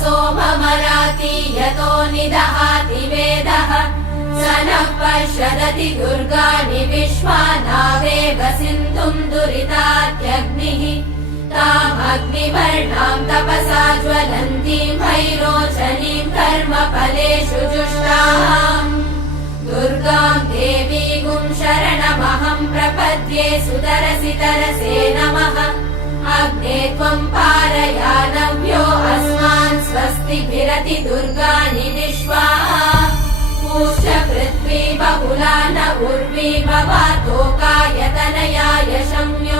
सोममराति यतो निदहाति वेदः स नः पश्यदति दुर्गाणि विश्वानावेव सिन्धुम् दुरितात्यग्निः तामग्निवर्णाम् तपसा ज्वलन्तीम् भैरोचनीम् कर्मफलेषु जुष्टाम् दुर्गाम् देवीगुम् शरणमहम् प्रपद्ये सुतरसि तरसे नमः अग्ने त्वम् पारयानव्यो अस्मान् स्वस्तिभिरति दुर्गाणि विश्वा पूष्य पृथ्वी बहुला न उर्वी भवातोकायतनयाय शम्यो